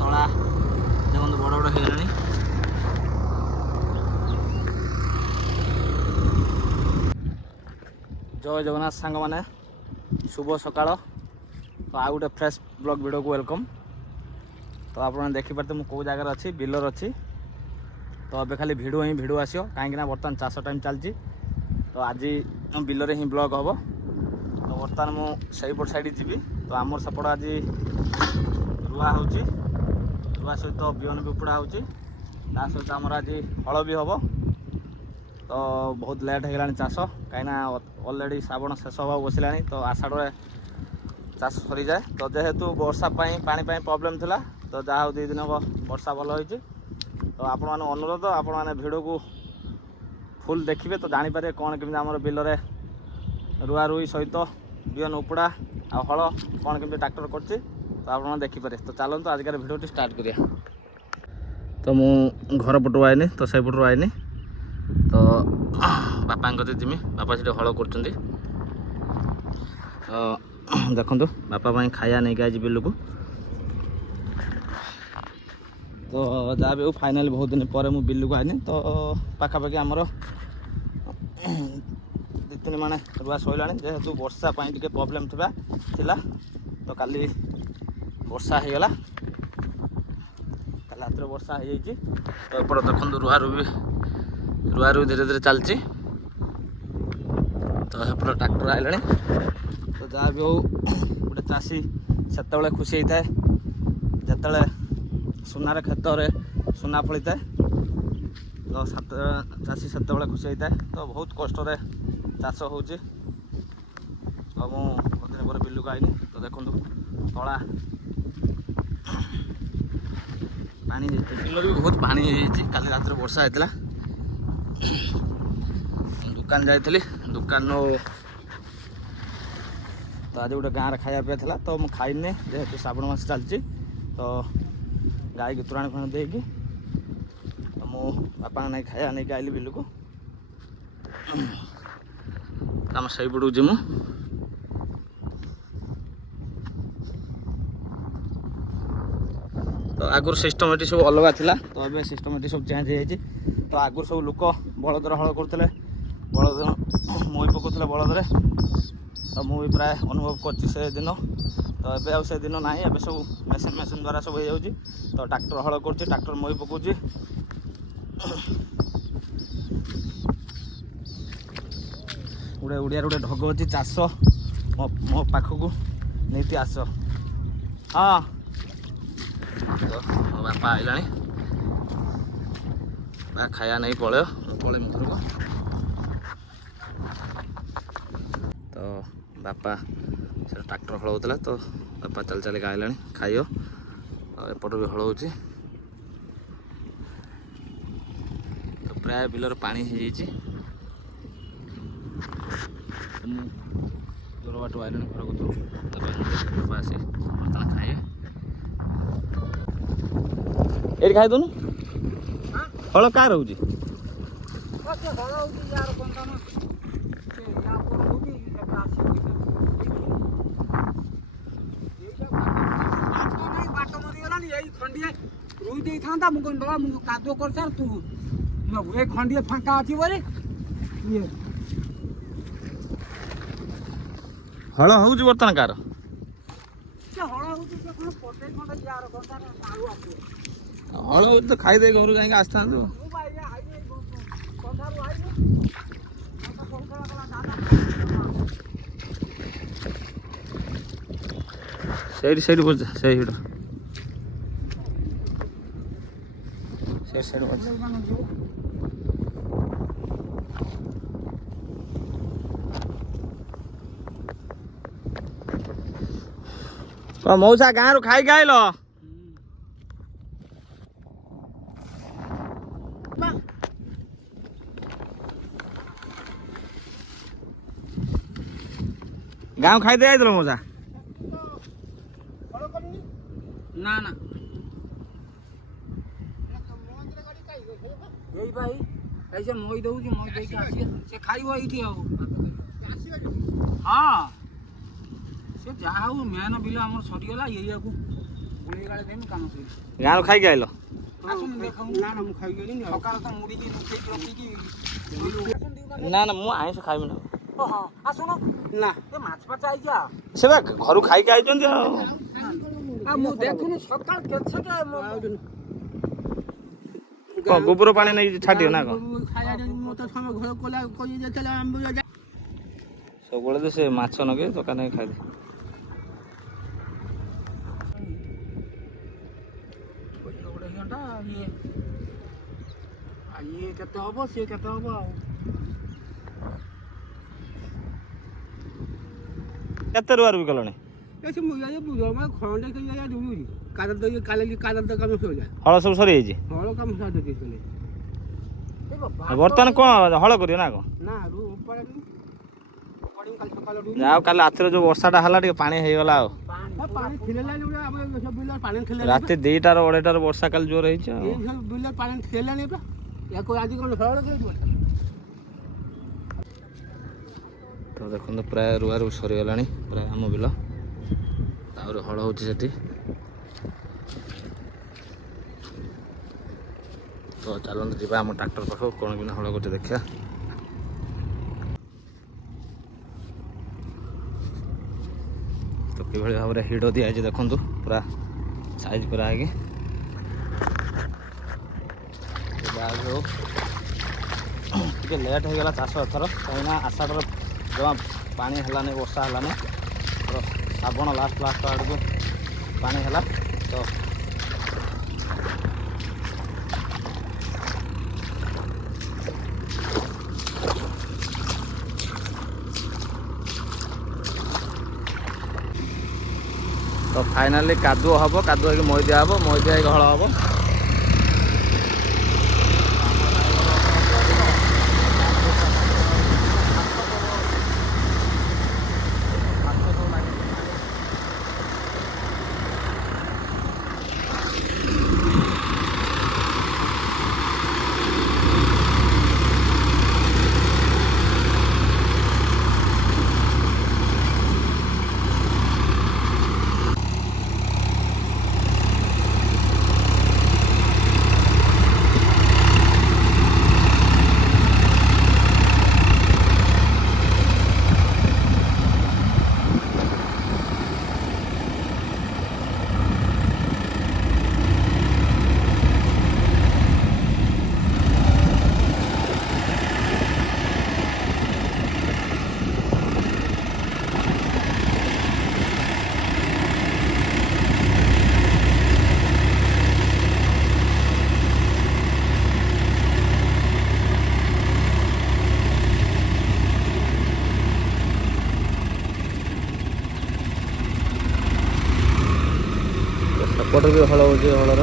तला देखो बड़ बड़ हो जय जगन्नाथ सांग मैंने शुभ सकाळ तो आ गए फ्रेश ब्लॉग वीडियो को वेलकम। तो आप देखिपारे मुझे कौ जगार अच्छी बिलर अच्छी तो अबे खाली भिडियो ही भिडियो आसो कहीं बर्तमान चाष टाइम चलती तो आज बिलर ही ब्लॉग हम। तो बर्तमान मुझे साइड जी तो आमर सेपट आज रुआ हो रुआ सहित बिहन भी उपुड़ा हो सहित आमर आज हल भी हम। तो बहुत लेट हो गलानी चाष कहीं ऑलरेडी श्रावण शेष हवा बसला तो आषाढ़ चाष सरी जाए। तो जेहेतु वर्षा पानी प्रॉब्लम थिला तो जहाँ हो 2 दिन हम वर्षा भल होती तो आपण मैंने अनुरोध आपण मैंने भिडियो को फुल देखिए तो जानीपारे कौन केमी आम बिलरे रुआ रुई सहित बिहन उपुड़ा आ हल कौन केमी ट्रैक्टर करछि तो आप देखिपारे। तो चलते आजकल भिडियो स्टार्ट करिया। तो मु घर पटू आईनी तो से पटू आईनी तो बापा जिमी बापा से हल कर देखु बापा खाया नहीं आज बिलू को। तो जहाँ भी फाइनाली बहुत दिन पर मु बिलू को आईनी तो पाखापाखि आमर 2-3 माने रुआ सैला जेहेतु वर्षा टे प्रॉब्लम थिला तो काली वर्षा हो गला काली रात वर्षा हो जाइए। तो एपट देखो रुआ रुई धीरे धीरे चलती तो एपट ट्रैक्टर आइलानी। तो जहाँ भी हो गोटे चाषी से खुशी होता है जिते सुनार क्षेत्र में सुना फली था तो चाषी से खुशी होता है। तो बहुत कष्ट चाष हो तो मुझे पर बिलू को आईनी तो देखो तला पानी बिल भी बहुत पानी काली रात वर्षा होता दुकान जाइली दुकान तो आज गोटे गाँव खाया पीया था तो मुझे खाइनी जेहेतु श्रावण मास चलती तो गाई की तोराणी फाणी देगी तो मो बापा नहीं खाया नहीं आइली बिलू को आम से पटू जीमु। तो आगुर सिस्टमेटिक सब अलग थिला तो अबे सिस्टमेटिक सब चेंज हो तो आगुर सब लोक बलदर हल करते बलद moi पकाउले बलदरे तो मुझे प्राय अनुभव कर से दिन तो एबे आ से दिन ना ए सब मेसीन द्वारा सब हो तो ट्रैक्टर हल कर ट्रैक्टर moi पकाउछ गोटे उड़िया गोटे ढग अच्छी चाष मो पाखक नहीं आस। हाँ तो मो बापा आइला खाया नहीं पलय पलय मुझको तो बापा से ट्रैक्टर हल होता तो बापा चल चल आइला खाइयो एपट भी हल हो तो प्राय बिलर पानी हो दूर बाट आइला घर को बापा आसे बर्तमान खाए ये खाई दून हल क्या रोचे रुई दे था कादो कर सार तू खंडिए फांका अच्छी बोले हल हो बर्तमान कार हल हो तो खाईदे घर जाए आसता सैड बज सैड मौसा गाँव रू खाई आइल गाँव खाई दे आई मौसा ना ना यही भाई ऐसे मोई दऊ मोई दे से खाइबो एठी हो। हाँ से जहाँ हो मेन बिल आम सरीगला ये ପୁଣି ଗାଳି ଦେମି କାମ ସରି ଗାଁରୁ ଖାଇକି ଆଇଲ? ଆସୁନି ଦେଖ ନା ନା ମୁଁ ଖାଇଗଲିଣି ସକାଳ ତ ମୁଡ଼ିକି ଲୁଚେଇକି ରଖିକି ନା ନା ମୁଁ ଆଇଁଷ ଖାଇବି ନା। ହଁ ଆସୁନ ନା ଏ ମାଛ ଫାଛ ଆଇଯା ସେ ବା ଘରୁ ଖାଇକି ଆଇଛନ୍ତି ଆଉ। ଆଉ ମୁଁ ଦେଖୁନି ସକାଳ କେତେ କଣ ଗୋବର ପାଣି ନେଇକି ଛାଡ଼ିବ ନା କଣ? ସବୁବେଳେ ତ ସେ ମାଛ ନଗେଇ ଦୋକାନ ଖାଇଦେ। ଇଏ କେତେ ହବ ସିଏ କେତେ ହବ ଆଉ କେତେ ରୁଆ ରୁଇ କଲଣି? ହଳ ସବୁ ସରିଯାଇଛି। ବର୍ତ୍ତମାନ କଣ ହଳ କରିବ ନା କଣ? ଆଉ କାଲି ରାତିରେ ଯୋଉ ବର୍ଷାଟା ହେଲା ଟିକେ ପାଣି ହେଇଗଲା ଆଉ। ରାତି 2ଟାରୁ 2:30ରୁ ବର୍ଷା କାଲି ଜୋର ହେଇଛି ଆଉ। ତ ଦେଖନ୍ତୁ ପ୍ରାୟ ରୁଆ ରୁଇ ସରିଗଲାଣି ପ୍ରାୟ ଆମ ବିଲ। ଆହୁରି ହଳ ହେଉଛି ସେଠି। ତ ଚାଲନ୍ତୁ ଯିବା ଆମ ଟ୍ରାକ୍ଟର ପାଖକୁ, କ'ଣ କିନା ହଳ କରୁଛି ଦେଖିବା। ତ କିଭଳି ଭାବରେ ହିଡ଼ ଦିଆଯାଇଛି ଦେଖନ୍ତୁ, ପୁରା ସାଇଜ୍ କରା ହେଇକି। ହଉ ଟିକେ ଲେଟ୍ ହେଇଗଲା ଚାଷ ଏଥର, କାହିଁକିନା ଆଷାଢ଼ର ଜମା ପାଣି ହେଲାନି, ବର୍ଷା ହେଲାନି। ଶ୍ରାବଣ ଲାଷ୍ଟ ଆଡ଼କୁ ପାଣି ହେଲା। ତ ଫାଇନାଲି କାଦୁଅ ହେବ, କାଦୁଅ ହେଇକି ମଇଦିଆ ହେବ, ମଇଦିଆ ହେଇକି ହଳ ହେବ। ସେପଟେ ବି ହଳ ହେଉଛି, ହଳର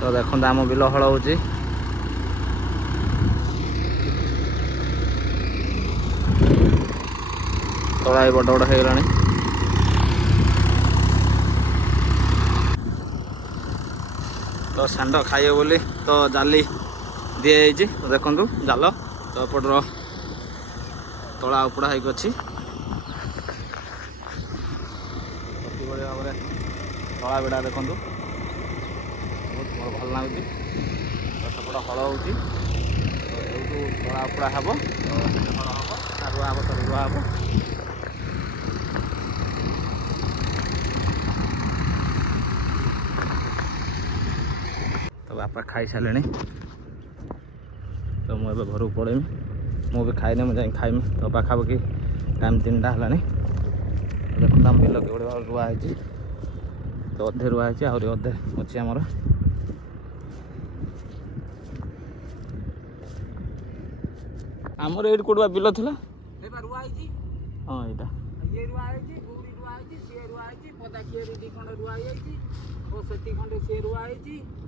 ତ ଦେଖନ୍ତୁ ଆମ ବିଲ ହଳ ହେଉଛି। ତଳା ବି ବଡ଼ ବଡ଼ ହେଇଗଲାଣି। ତ ଷେଣ୍ଢ ଖାଇବ ବୋଲି ତ ଜାଲି ଦିଆଯାଇଛି। ଦେଖନ୍ତୁ ଜାଲ, ତ ଏପଟର ତଳା ଉପଡ଼ା ହେଇକି ଅଛି। କିଭଳି ଭାବରେ ତଳା ବିଡ଼ା ଦେଖନ୍ତୁ, ବହୁତ ଭଲ ଲାଗୁଛି। ତ ସେପଟ ହଳ ହେଉଛି, ତ ଯେଉଁଠୁ ତଳା ଉପଡ଼ା ହେବ, ହଳ ହେବ, ରୁଆ ହେବ, ରୁଆ ହେବ। ତ ବାପା ଖାଇସାରିଲେଣି, ତ ମୁଁ ଏବେ ଘରକୁ ପଳେଇମି। ମୁଁ ବି ଖାଇନି, ମୁଁ ଯାଇ ଖାଇମି। ତ ପାଖାପାଖି ଟାଇମ୍ 3ଟା ହେଲାଣି। ଦେଖନ୍ତୁ ଆମ ବିଲ କିଭଳି ଭାବରେ ରୁଆ ହେଇଛି। ତ ଅଧେ ରୁଆ ହେଇଛି, ଆହୁରି ଅଧେ ଅଛି ଆମର। ଆମର ଏଇଠି କୋଉଠି ବା ବିଲ ଥିଲା? ହଁ ଏଇଟା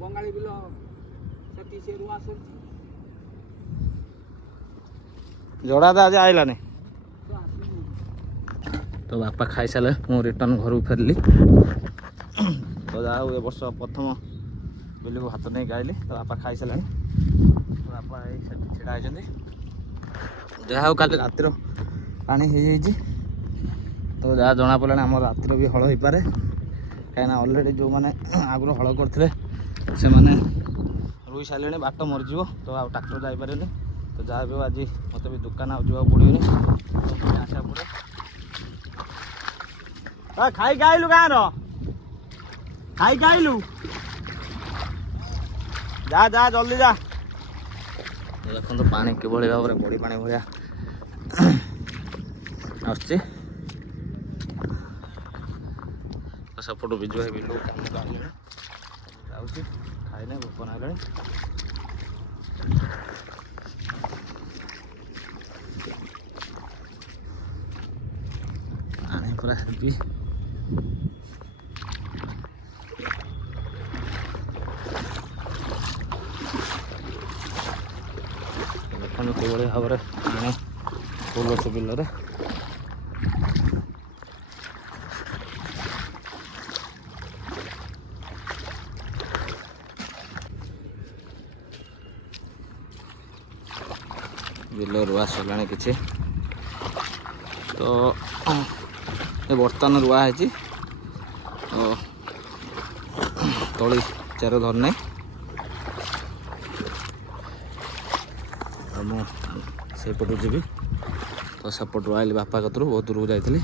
ବଙ୍ଗାଳୀ ବିଲ ସେଠି ସେ ରୁଆ ସରିଛି। ଜଡ଼ା ତ ଆଜି ଆଇଲାନି। ତ ବାପା ଖାଇସାରିଲେ ମୁଁ ରିଟର୍ନ ଘରକୁ ଫେରିଲି। ତ ଯାହା ହଉ ଏ ବର୍ଷ ପ୍ରଥମ ବିଲକୁ ହାତ ନେଇକି ଆଇଲି। ତ ବାପା ଖାଇସାରିଲାଣି। ତ ବାପା ଏଇ ସେଠି ଛିଡ଼ା ହେଇଛନ୍ତି। ଯାହା ହଉ କାଲି ରାତିର ପାଣି ହେଇଯାଇଛି। ତ ଯାହା ଜଣାପଡ଼ିଲାଣି ଆମର ରାତିର ବି ହଳ ହେଇପାରେ, କାହିଁକିନା ଅଲରେଡ଼ି ଯେଉଁମାନେ ଆଗରୁ ହଳ କରିଥିଲେ ସେମାନେ ରୋଇ ସାରିଲେଣି। ବାଟ ମରିଯିବ ତ ଆଉ ଟ୍ରାକ୍ଟର ଯାଇପାରିବନି। ତ ଯାହା ବି ହଉ ଆଜି ମୋତେ ବି ଦୋକାନ ଆଉ ଯିବାକୁ ପଡ଼ିବନି, ଆସିବାକୁ ପଡ଼ିବ। ଖାଇକି ଆଇଲୁ ଗାଁର, ଖାଇକି ଆଇଲୁ, ଯା ଯା ଜଲ୍ଦି ଯା। ଦେଖନ୍ତୁ ପାଣି କିଭଳି ଭାବରେ ବଢ଼ି ପାଣି ଭଳିଆ ଆସୁଛି। ସେପଟୁ ବିଜୁ ଭାଇ ବିଲକୁ କାମକୁ ଆଇଲେଣି, ଯାଉଛି ଖାଇଲେ ଭୋକ ନାଗିଲାଣି। ପାଣି ପୁରା ହେବି। ଦେଖନ୍ତୁ କିଭଳି ଭାବରେ ପାଣି ଫୁଲ୍ ଅଛି ବିଲରେ। ବିଲ ରୁଆ ସରିଲାଣି କିଛି। ତ ଏ ବର୍ତ୍ତମାନ ରୁଆ ହେଇଛି। ତ ତଳି ଚେର ଧରିନାହିଁ। ଆଉ ମୁଁ ସେଇପଟୁ ଯିବି। ତ ସେପଟରୁ ଆଇଲି ବାପା କତରୁ, ବହୁତ ଦୂରକୁ ଯାଇଥିଲି।